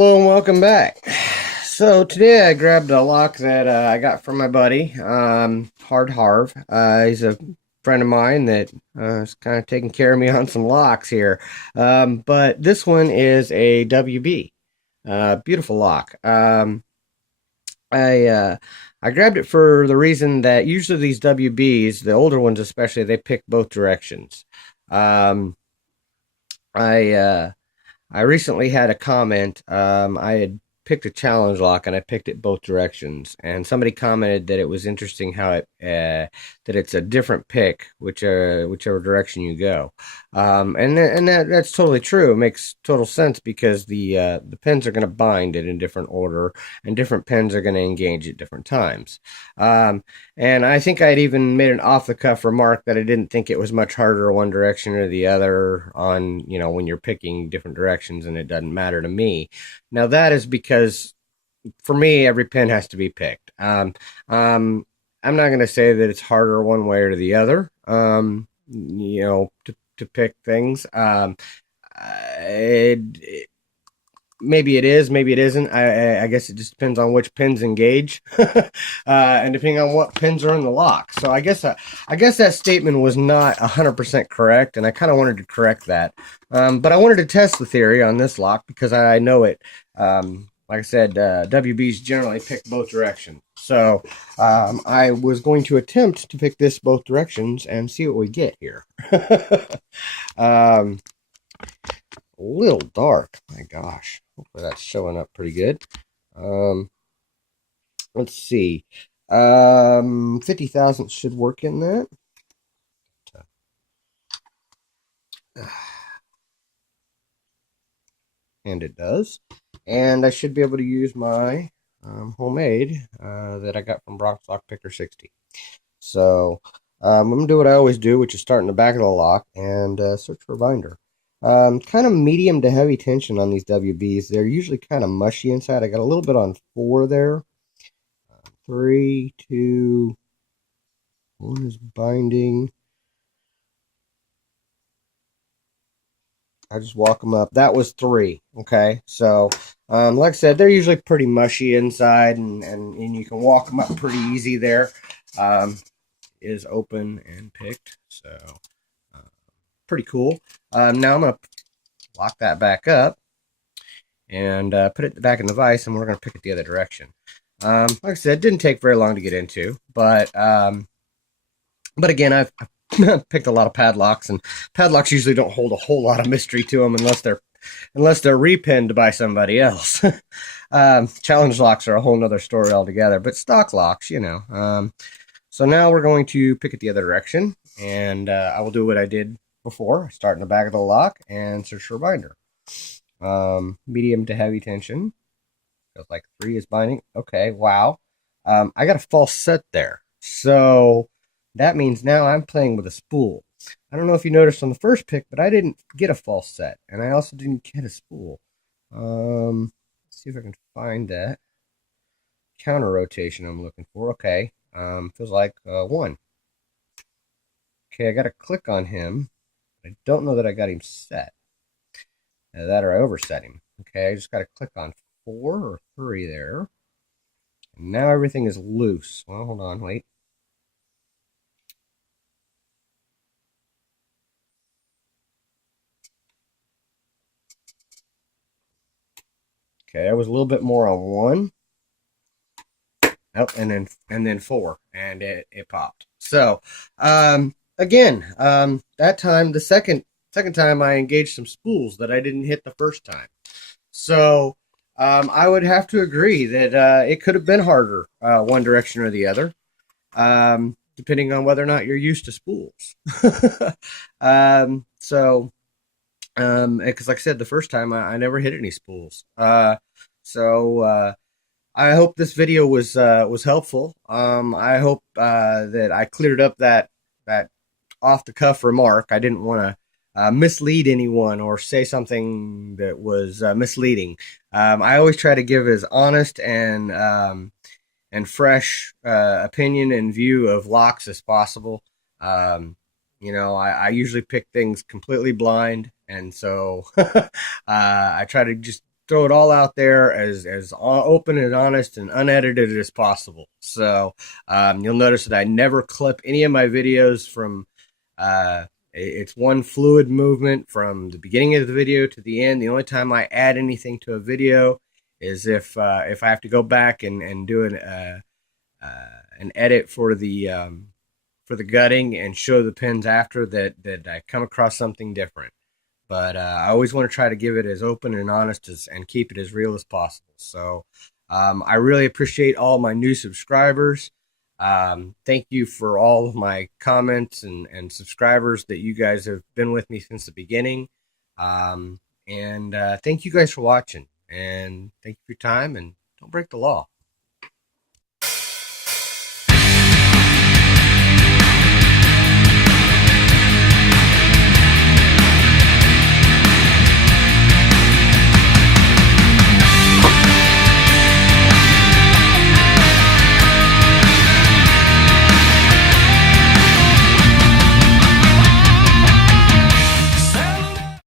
Hello and welcome back. So today I grabbed a lock that I got from my buddy, Hard Harv. He's a friend of mine that is kind of taking care of me on some locks here. But this one is a WB. Beautiful lock. I uh, I grabbed it for the reason that usually these WBs, the older ones especially, they pick both directions. Um, I I recently had a comment. I had picked a challenge lock and I picked it both directions. And somebody commented that it was interesting how that it's a different pick, whichever direction you go. That's totally true. It makes total sense because the pins are going to bind it in different order, and different pins are going to engage at different times. Um, and I think I'd even made an off the cuff remark that I didn't think it was much harder one direction or the other on, when you're picking different directions and it doesn't matter to me. Now, that is because for me, every pin has to be picked. I'm not going to say that it's harder one way or the other, to pick things. Maybe it is, maybe it isn't. I guess it just depends on which pins engage, and depending on what pins are in the lock. So I guess that statement was not 100% correct, and I kind of wanted to correct that. But I wanted to test the theory on this lock because I know it. Like I said, WBs generally pick both directions. So I was going to attempt to pick this both directions and see what we get here. um, a little dark. My gosh. Hopefully that's showing up pretty good. Um, let's see. 50 thousandths should work in that. And it does. And I should be able to use my homemade that I got from Bronx Lock Picker 60. So I'm going to do what I always do, which is start in the back of the lock and search for a binder. Kind of medium to heavy tension on these WBs. They're usually kind of mushy inside. I got a little bit on 4 there. 3, 2, 1 is binding. I just walk them up. That was 3. Okay, so like I said, they're usually pretty mushy inside, and you can walk them up pretty easy there. Is open and picked, so pretty cool. Now I'm going to lock that back up and put it back in the vise, and we're going to pick it the other direction. Like I said, it didn't take very long to get into, but again, I've picked a lot of padlocks, and padlocks usually don't hold a whole lot of mystery to them unless they're repinned by somebody else. Challenge locks are a whole nother story altogether, but stock locks, So now we're going to pick it the other direction, and I will do what I did before. Start in the back of the lock and search for a binder. Medium to heavy tension. Feels like 3 is binding. Okay, wow. I got a false set there. So that means now I'm playing with a spool. I don't know if you noticed on the first pick, but I didn't get a false set. And I also didn't get a spool. Let's see if I can find that. Counter rotation I'm looking for. Okay. Feels like 1. Okay, I got to click on him. I don't know that I got him set. That or I overset him. Okay, I just got to click on 4 or 3 there. And now everything is loose. Well, hold on, wait. Okay, I was a little bit more on 1. Oh, and then 4, and it popped. So, again, that time, the second time, I engaged some spools that I didn't hit the first time. So, I would have to agree that it could have been harder one direction or the other, depending on whether or not you're used to spools. Because like I said, the first time I never hit any spools. I hope this video was helpful. I hope that I cleared up that off the cuff remark. I didn't want to mislead anyone or say something that was misleading. I always try to give as honest and fresh opinion and view of locks as possible. I usually pick things completely blind, and so I try to just throw it all out there as open and honest and unedited as possible. So you'll notice that I never clip any of my videos from. It's one fluid movement from the beginning of the video to the end. The only time I add anything to a video is if I have to go back and do an edit for the gutting and show the pins after that I come across something different. But I always want to try to give it as open and honest and keep it as real as possible. So I really appreciate all my new subscribers. Thank you for all of my comments and subscribers that you guys have been with me since the beginning. And thank you guys for watching. And thank you for your time, and don't break the law.